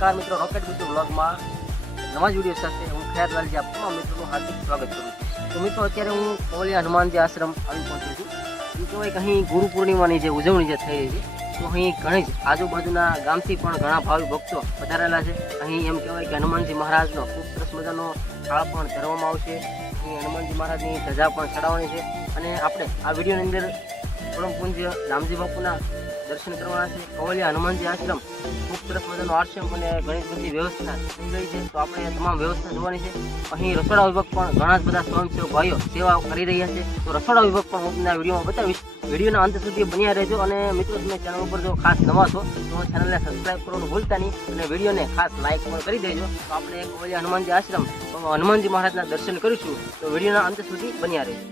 નમસ્કાર મિત્રો, રોકેટ બીજું વ્લોગમાં નવા જ વિડીયો સાથે હું ખૈરલાલજી આપ તમામ મિત્રોનું હાર્દિક સ્વાગત કરું છું। તો મિત્રો, અત્યારે હું કોવલિયા હનુમાનજી આશ્રમ આવી પહોંચ્યો છું। એમ કહેવાય કે અહીં ગુરુ પૂર્ણિમાની જે ઉજવણી જે થઈ રહી છે, તો અહીં ઘણી જ આજુબાજુના ગામથી પણ ઘણા ભાવિ ભક્તો પધારેલા છે। અહીં એમ કહેવાય કે હનુમાનજી મહારાજનો ખૂબ સરસ મજાનો થાળ પણ ધરવામાં આવશે। અહીં હનુમાનજી મહારાજની ધજા પણ ચડાવવાની છે અને આપણે આ વિડીયોની અંદર પરમ પૂજ્ય રામજી બાપુના દર્શન કરવાના છે। કોવલિયા હનુમાનજી આશ્રમ ખૂબ સરસ મજાનો આશ્રમ અને ઘણી બધી વ્યવસ્થા થઈ ગઈ છે, તો આપણે તમામ વ્યવસ્થા જોવાની છે। અહીં રસોડા વિભાગ પણ ઘણા જ બધા સ્વયંસેવક ભાઈઓ સેવા કરી રહ્યા છે, તો રસોડા વિભાગ પણ હું તમને આ વિડીયોમાં બતાવીશ। વિડીયોના અંત સુધી બન્યા રહેજો અને મિત્રો, તમે ચેનલ ઉપર જો ખાસ નવા છો તો ચેનલને સબસ્ક્રાઈબ કરવાનું ભૂલતા નહીં અને વિડીયોને ખાસ લાઇક પણ કરી દેજો। તો આપણે કોવલિયા હનુમાનજી આશ્રમ હનુમાનજી મહારાજના દર્શન કરીશું, તો વિડીયોના અંત સુધી બન્યા રહેજો।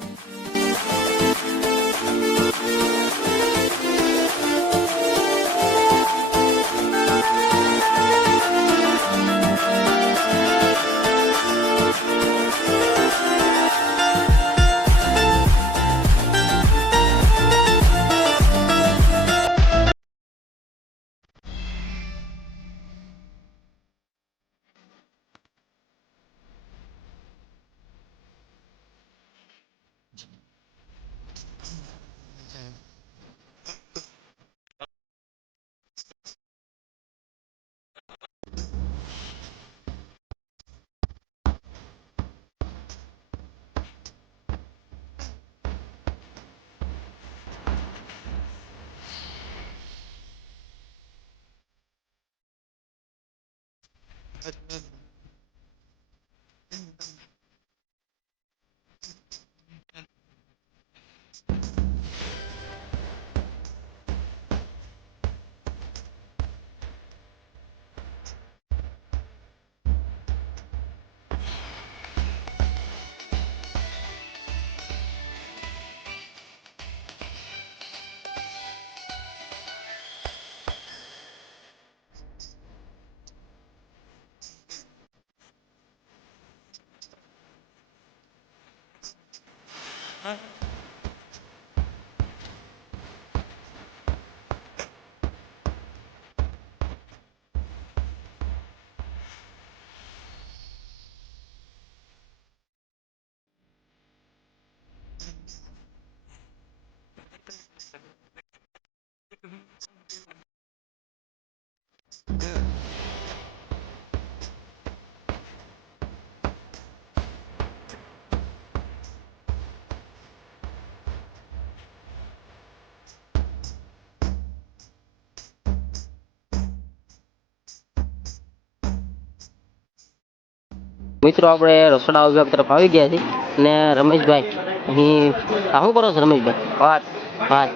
મિત્રો, આપણે રસોડા વિભાગ તરફ આવી ગયા છીએ અને રમેશભાઈ અહીં શું કરો છો? રમેશભાઈ,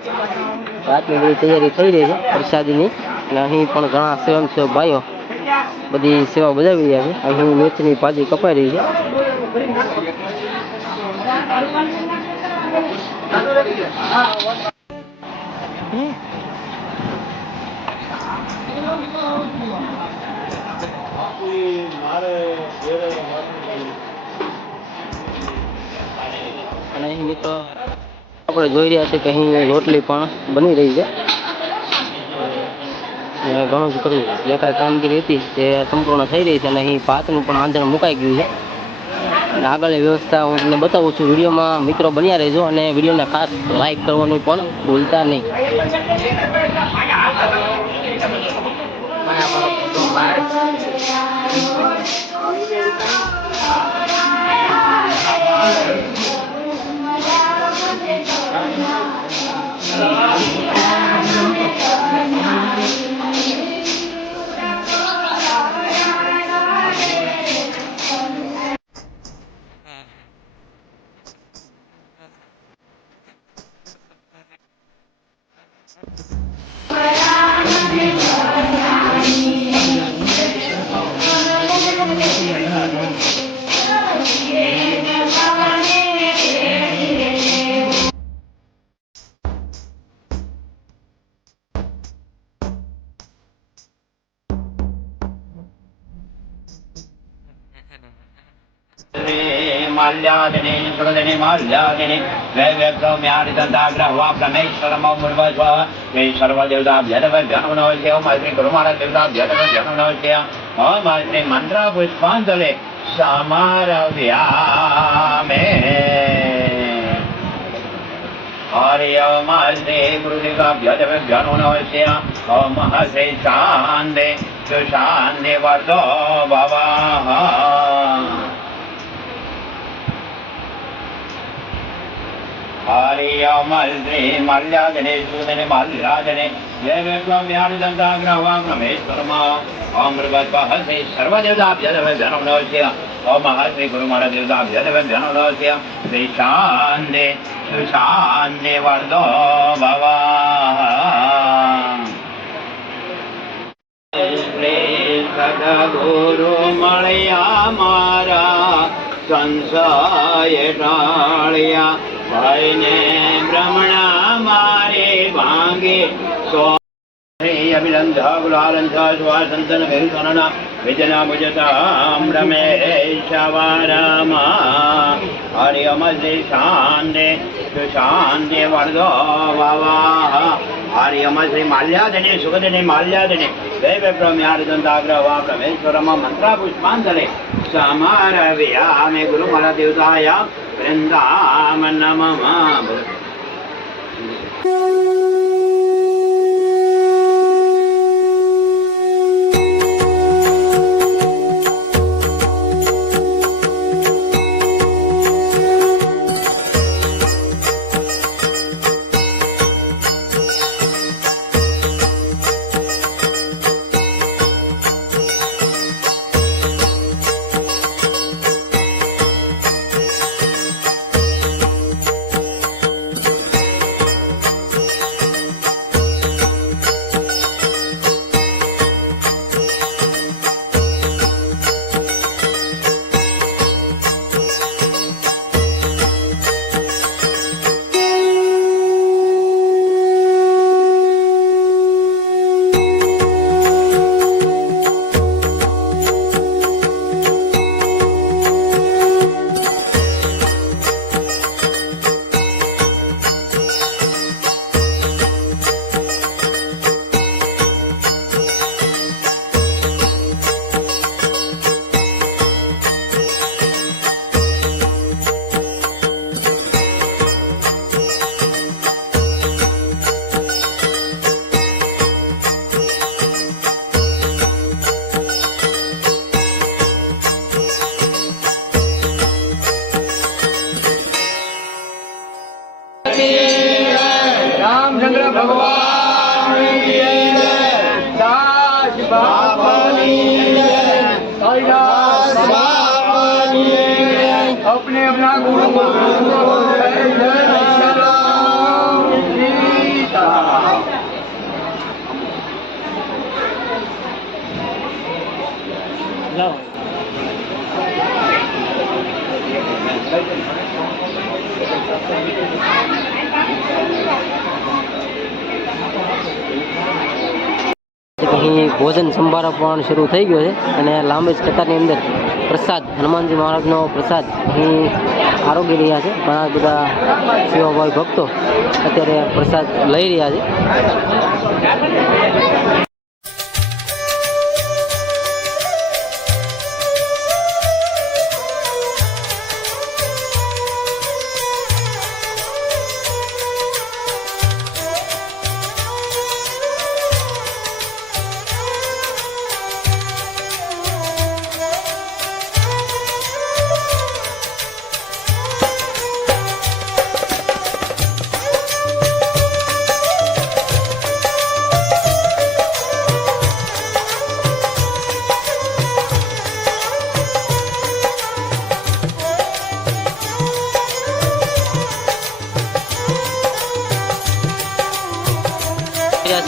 ભાતની બધી તૈયારી થઈ રહી છે પ્રસાદીની, અને અહીં પણ ઘણા સ્વયંસેવક ભાઈઓ બધી સેવા બજાવી રહ્યા છે। અહીં મેથીની ભાજી કપાઈ રહી છે। અને અહીં મિત્રો આપણે જોઈ રહ્યા છીએ કે અહીં રોટલી પણ બની રહી છે। ઘણું જ ખરું જે કાંઈ કામગીરી હતી તે સંપૂર્ણ થઈ રહી છે અને અહીં ભાતનું પણ આંધણ મુકાઈ ગયું છે અને આગળની વ્યવસ્થા હું તમને બતાવું છું। વિડીયોમાં મિત્રો બન્યા રહેજો અને વિડીયોને ખાસ લાઈક કરવાનું પણ ભૂલતા નહીં। माल्यादिनी सुरदिनी माल्यादिनी वैव्यक्तम्यादिदन्ताग्रह्वा ब्रह्मेश्वरममुर्वस्व वे सर्वदेवताभ्यनवभ्यनवनमस्ते मैत्री गुरुमहाराजदेवताभ्यनवभ्यनवनमस्ते मैत्री मन्त्रपुष्पाञ्जले समारभ्यामि हरि ओम श्री गुरुदेवाभ्यनवभ्यनवनमस्ते ओम श्री शान्ति सुशान्ति वर्धो भवः हरि ओम श्री मल्यादिनी सुदिनी मल्यादिनी जयव्यादिदन्ताग्रह्वा ब्रह्मेश्वरमा ओम भृगस्पः श्री सर्वदेवताभ्यनवभ्यनवनमस्ते ओम श्री गुरुमहाराजदेवताभ्यनवभ्यनवनमस्ते श्री शान्ति सुशान्ति वर्धो भवः श्री सद्गुरु મળ્યા મારા સંશય ટાળ્યા ભાઈને ભ્રમણા મારે ભાંગે સો અભિલંધા ગુલાલંધા શ્વાસંતન ભેરુતનના વિજના મુજતામ રમેશવારામા હરિ ઓમ શ્રી શાંતિ સુશાંતિ વર્ધો ભવઃ हरि ओम श्री माल्यादिनी सुगदिनी माल्यादिनी वैव्यक्तम्यादिदन्ताग्रह्वा ब्रह्मेश्वरमा मन्त्रपुष्पाञ्जले समारभ्यामि गुरुमहाराजदेवताय वृन्दावन नमः रामचंद्र भगवान की जय, दास बाबा की जय, हरिदास बाबा की जय, अपने अपना गुरु को जय जय सलाम सीता। અહીં ભોજન સંભાર પણ શરૂ થઈ ગયો છે અને લાંબી જ કતારની અંદર પ્રસાદ હનુમાનજી મહારાજનો પ્રસાદ અહીં આરોગી રહ્યા છે. ઘણા બધા સેવાભાવી ભક્તો અત્યારે પ્રસાદ લઈ રહ્યા છે.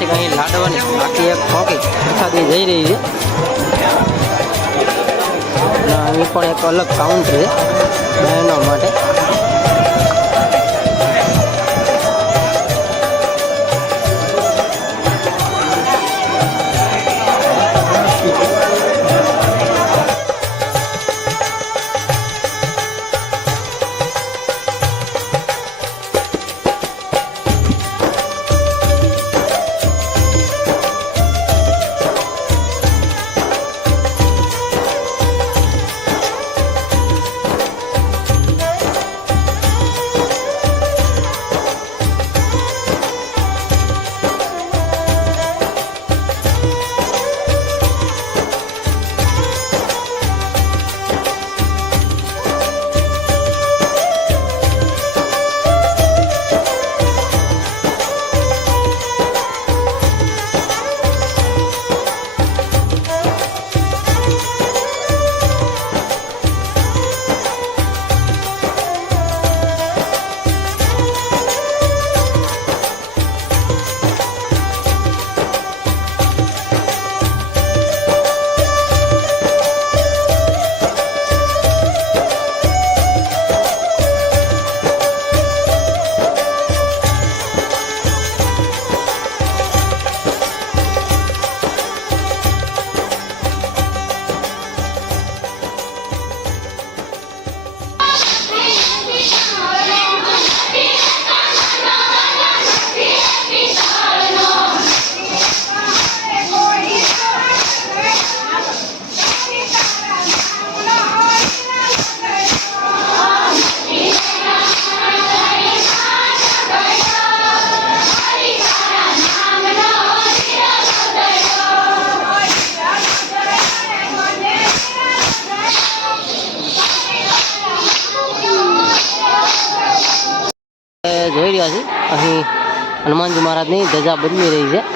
છે કે અહીં લાડવાની આખી એક ખોકી પ્રસાદી જઈ રહી છે અને અહીં પણ એક અલગ કાઉન્ટર છે બહેનો માટે. જોઈ રહ્યા છીએ અહીં હનુમાનજી મહારાજની ધજા બદલી રહી છે.